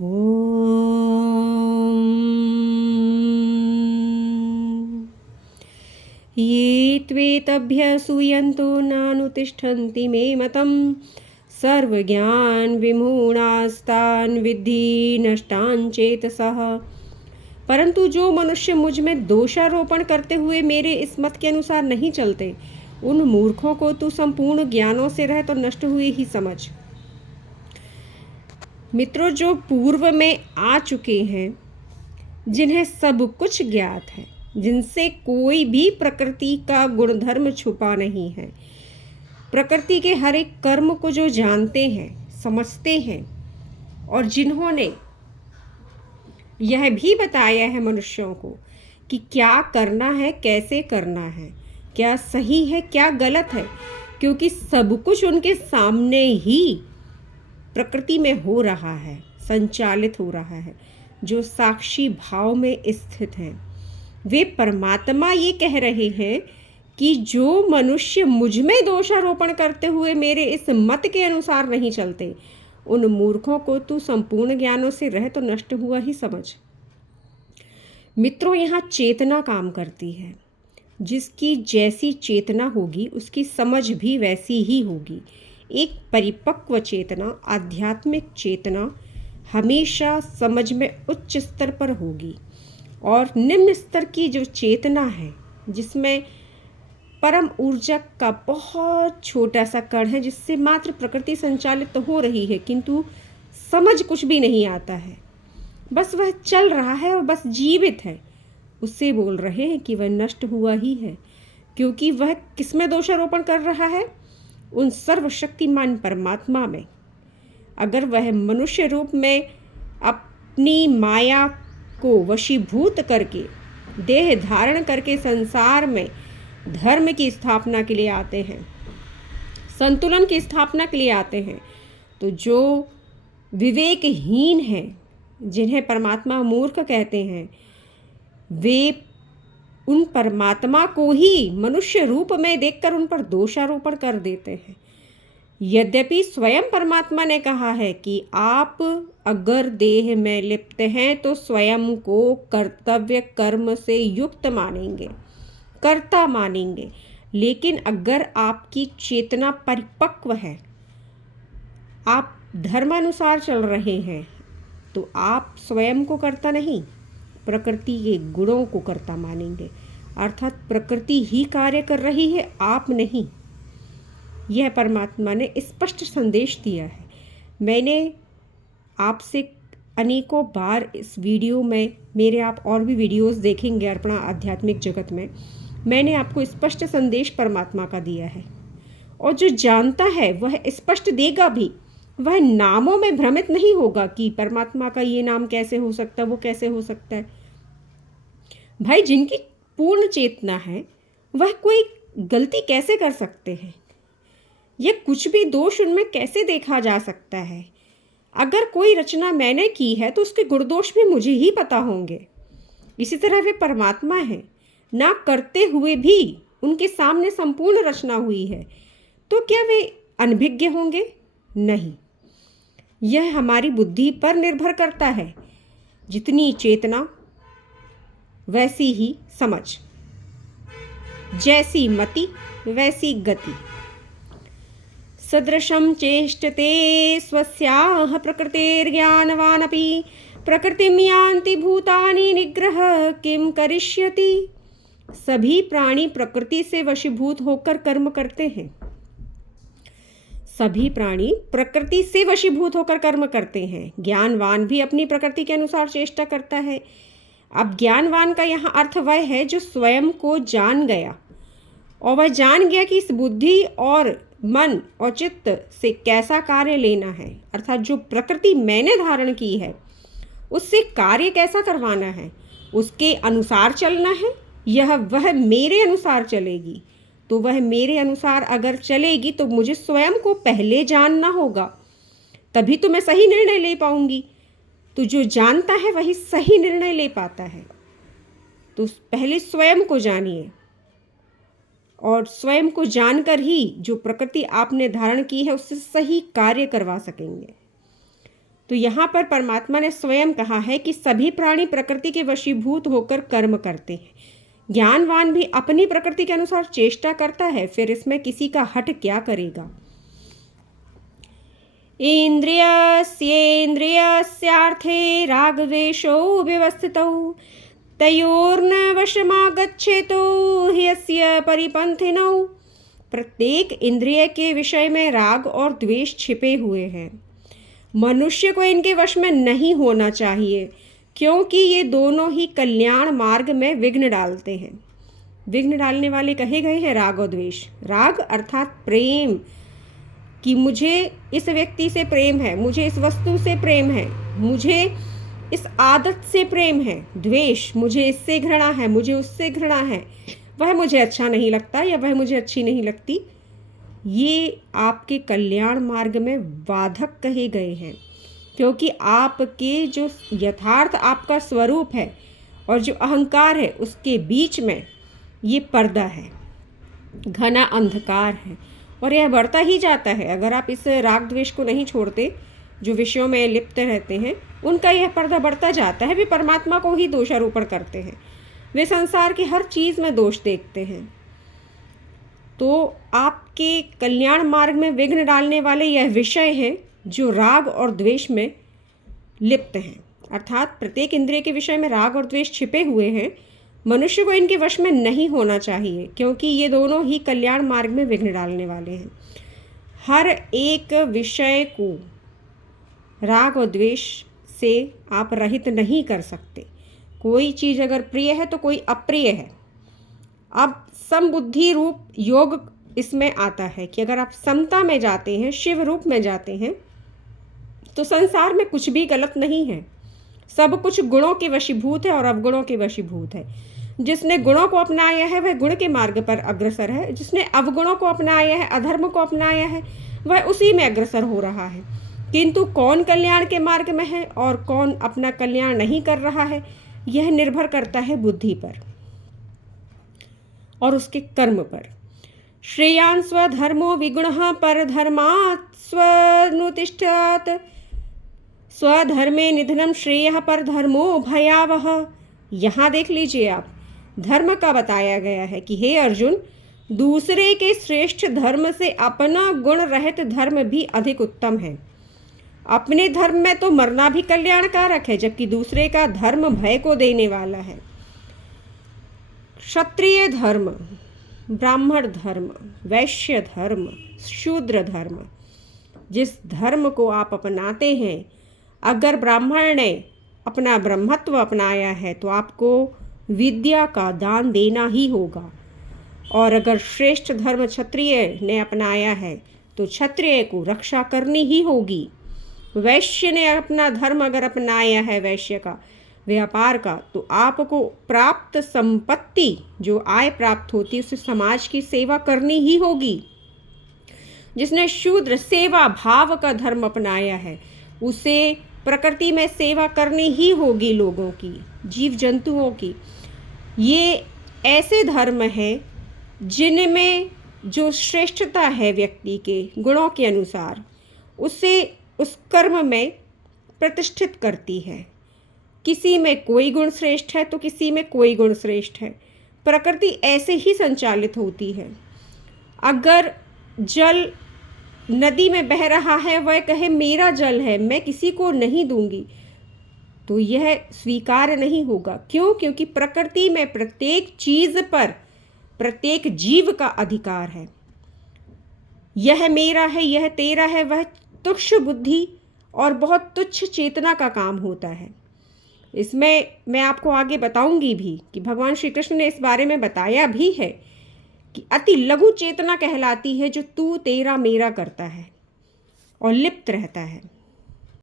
ॐ ये त्वेतभ्यसूयन्तो नानुतिष्ठन्ति मे मतं सर्वज्ञान विमूढास्तान् विद्धि नष्टान् चेतसः। परंतु जो मनुष्य मुझ में दोषारोपण करते हुए मेरे इस मत के अनुसार नहीं चलते, उन मूर्खों को तू संपूर्ण ज्ञानों से रह तो नष्ट हुए ही समझ। मित्रों, जो पूर्व में आ चुके हैं, जिन्हें सब कुछ ज्ञात है, जिनसे कोई भी प्रकृति का गुणधर्म छुपा नहीं है, प्रकृति के हर एक कर्म को जो जानते हैं, समझते हैं, और जिन्होंने यह भी बताया है मनुष्यों को कि क्या करना है, कैसे करना है, क्या सही है, क्या गलत है, क्योंकि सब कुछ उनके सामने ही प्रकृति में हो रहा है, संचालित हो रहा है, जो साक्षी भाव में स्थित हैं। वे परमात्मा ये कह रहे हैं कि जो मनुष्य मुझ में दोषारोपण करते हुए मेरे इस मत के अनुसार नहीं चलते, उन मूर्खों को तू संपूर्ण ज्ञानों से रह तो नष्ट हुआ ही समझ। मित्रों, यहाँ चेतना काम करती है। जिसकी जैसी चेतना होगी उसकी समझ भी वैसी ही होगी। एक परिपक्व चेतना, आध्यात्मिक चेतना हमेशा समझ में उच्च स्तर पर होगी, और निम्न स्तर की जो चेतना है, जिसमें परम ऊर्जा का बहुत छोटा सा कण है, जिससे मात्र प्रकृति संचालित तो हो रही है, किंतु समझ कुछ भी नहीं आता है, बस वह चल रहा है और बस जीवित है, उससे बोल रहे हैं कि वह नष्ट हुआ ही है। क्योंकि वह किसमें दोषारोपण कर रहा है? उन सर्वशक्तिमान परमात्मा में। अगर वह मनुष्य रूप में अपनी माया को वशीभूत करके, देह धारण करके संसार में धर्म की स्थापना के लिए आते हैं, संतुलन की स्थापना के लिए आते हैं, तो जो विवेकहीन हैं, जिन्हें परमात्मा मूर्ख कहते हैं, वे उन परमात्मा को ही मनुष्य रूप में देखकर उन पर दोषारोपण कर देते हैं। यद्यपि स्वयं परमात्मा ने कहा है कि आप अगर देह में लिप्त हैं तो स्वयं को कर्तव्य कर्म से युक्त मानेंगे, कर्ता मानेंगे, लेकिन अगर आपकी चेतना परिपक्व है, आप धर्मानुसार चल रहे हैं, तो आप स्वयं को कर्ता नहीं, प्रकृति के गुणों को कर्ता मानेंगे। अर्थात प्रकृति ही कार्य कर रही है, आप नहीं। यह परमात्मा ने स्पष्ट संदेश दिया है। मैंने आपसे अनेकों बार इस वीडियो में, मेरे आप और भी वीडियोस देखेंगे अर्पणा आध्यात्मिक जगत में, मैंने आपको स्पष्ट संदेश परमात्मा का दिया है। और जो जानता है वह स्पष्ट देगा भी। वह नामों में भ्रमित नहीं होगा कि परमात्मा का ये नाम कैसे हो सकता है, वो कैसे हो सकता है। भाई, जिनकी पूर्ण चेतना है वह कोई गलती कैसे कर सकते हैं? यह कुछ भी दोष उनमें कैसे देखा जा सकता है? अगर कोई रचना मैंने की है तो उसके गुण-दोष भी मुझे ही पता होंगे। इसी तरह वे परमात्मा हैं, ना करते हुए भी उनके सामने संपूर्ण रचना हुई है, तो क्या वे अनभिज्ञ होंगे? नहीं। यह हमारी बुद्धि पर निर्भर करता है। जितनी चेतना वैसी ही समझ, जैसी मति वैसी गति। सदृशं चेष्टते स्वस्याः प्रकृतिर्ज्ञानवानपि प्रकृतिं यान्ति भूतानि निग्रह किं करिष्यति। सभी प्राणी प्रकृति से वशीभूत होकर कर्म करते हैं। सभी प्राणी प्रकृति से वशीभूत होकर कर्म करते हैं। ज्ञानवान भी अपनी प्रकृति के अनुसार चेष्टा करता है। अब ज्ञानवान का यहाँ अर्थ वह है जो स्वयं को जान गया, और वह जान गया कि इस बुद्धि और मन और चित्त से कैसा कार्य लेना है, अर्थात जो प्रकृति मैंने धारण की है उससे कार्य कैसा करवाना है, उसके अनुसार चलना है। यह वह मेरे अनुसार चलेगी, तो वह मेरे अनुसार अगर चलेगी तो मुझे स्वयं को पहले जानना होगा, तभी तो मैं सही निर्णय ले पाऊंगी। तो जो जानता है वही सही निर्णय ले पाता है। तो पहले स्वयं को जानिए, और स्वयं को जानकर ही जो प्रकृति आपने धारण की है उससे सही कार्य करवा सकेंगे। तो यहाँ पर परमात्मा ने स्वयं कहा है कि सभी प्राणी प्रकृति के वशीभूत होकर कर्म करते हैं। ज्ञानवान भी अपनी प्रकृति के अनुसार चेष्टा करता है, फिर इसमें किसी का हठ क्या करेगा। इंद्रियस्येन्द्रियस्यार्थे रागद्वेषौ व्यवस्थितौ तयोर्न वशमागच्छेतो ह्यस्य परिपंथिनौ। प्रत्येक इंद्रिय के विषय में राग और द्वेष छिपे हुए हैं। मनुष्य को इनके वश में नहीं होना चाहिए, क्योंकि ये दोनों ही कल्याण मार्ग में विघ्न डालते हैं। विघ्न डालने वाले कहे गए हैं राग और द्वेष। राग अर्थात प्रेम, कि मुझे इस व्यक्ति से प्रेम है, मुझे इस वस्तु से प्रेम है, मुझे इस आदत से प्रेम है। द्वेष, मुझे इससे घृणा है, मुझे उससे घृणा है, वह मुझे अच्छा नहीं लगता या वह मुझे अच्छी नहीं लगती। ये आपके कल्याण मार्ग में बाधक कहे गए हैं, क्योंकि आपके जो यथार्थ आपका स्वरूप है और जो अहंकार है उसके बीच में ये पर्दा है, घना अंधकार है, और यह बढ़ता ही जाता है। अगर आप इस राग द्वेष को नहीं छोड़ते, जो विषयों में लिप्त रहते हैं, उनका यह पर्दा बढ़ता जाता है। वे परमात्मा को ही दोषारोपण करते हैं, वे संसार की हर चीज़ में दोष देखते हैं। तो आपके कल्याण मार्ग में विघ्न डालने वाले यह विषय हैं जो राग और द्वेष में लिप्त हैं। अर्थात प्रत्येक इंद्रिय के विषय में राग और द्वेष छिपे हुए हैं। मनुष्य को इनके वश में नहीं होना चाहिए, क्योंकि ये दोनों ही कल्याण मार्ग में विघ्न डालने वाले हैं। हर एक विषय को राग और द्वेष से आप रहित नहीं कर सकते। कोई चीज़ अगर प्रिय है तो कोई अप्रिय है। अब समबुद्धि रूप योग इसमें आता है कि अगर आप समता में जाते हैं, शिव रूप में जाते हैं, तो संसार में कुछ भी गलत नहीं है। सब कुछ गुणों के वशीभूत है और अवगुणों के वशीभूत है। जिसने गुणों को अपनाया है वह गुण के मार्ग पर अग्रसर है, जिसने अवगुणों को अपनाया है, अधर्म को अपनाया है, वह उसी में अग्रसर हो रहा है। किंतु कौन कल्याण के मार्ग में है और कौन अपना कल्याण नहीं कर रहा है, यह निर्भर करता है बुद्धि पर और उसके कर्म पर। श्रेयान् स्वधर्मो विगुणः परधर्मात् स्वनुतिष्ठत् स्वधर्मे निधनम श्रेयः परधर्मो भयावह। यहाँ देख लीजिए आप, धर्म का बताया गया है कि हे अर्जुन, दूसरे के श्रेष्ठ धर्म से अपना गुण रहित धर्म भी अधिक उत्तम है। अपने धर्म में तो मरना भी कल्याणकारक है, जबकि दूसरे का धर्म भय को देने वाला है। क्षत्रिय धर्म, ब्राह्मण धर्म, वैश्य धर्म, शूद्र धर्म, जिस धर्म को आप अपनाते हैं, अगर ब्राह्मण ने अपना ब्रह्मत्व अपनाया है तो आपको विद्या का दान देना ही होगा। और अगर श्रेष्ठ धर्म क्षत्रिय ने अपनाया है तो क्षत्रिय को रक्षा करनी ही होगी। वैश्य ने अपना धर्म अगर अपनाया है, वैश्य का व्यापार का, तो आपको प्राप्त संपत्ति, जो आय प्राप्त होती है, उससे समाज की सेवा करनी ही होगी। जिसने शूद्र सेवा भाव का धर्म अपनाया है, उसे प्रकृति में सेवा करनी ही होगी, लोगों की, जीव जंतुओं की। ये ऐसे धर्म हैं जिनमें जो श्रेष्ठता है व्यक्ति के गुणों के अनुसार, उसे उस कर्म में प्रतिष्ठित करती है। किसी में कोई गुण श्रेष्ठ है तो किसी में कोई गुण श्रेष्ठ है। प्रकृति ऐसे ही संचालित होती है। अगर जल नदी में बह रहा है, वह कहे मेरा जल है, मैं किसी को नहीं दूंगी, तो यह स्वीकार नहीं होगा। क्यों? क्योंकि प्रकृति में प्रत्येक चीज़ पर प्रत्येक जीव का अधिकार है। यह मेरा है, यह तेरा है, वह तुच्छ बुद्धि और बहुत तुच्छ चेतना का काम होता है। इसमें मैं आपको आगे बताऊंगी भी कि भगवान श्री कृष्ण ने इस बारे में बताया भी है कि अति लघु चेतना कहलाती है जो तू तेरा मेरा करता है और लिप्त रहता है।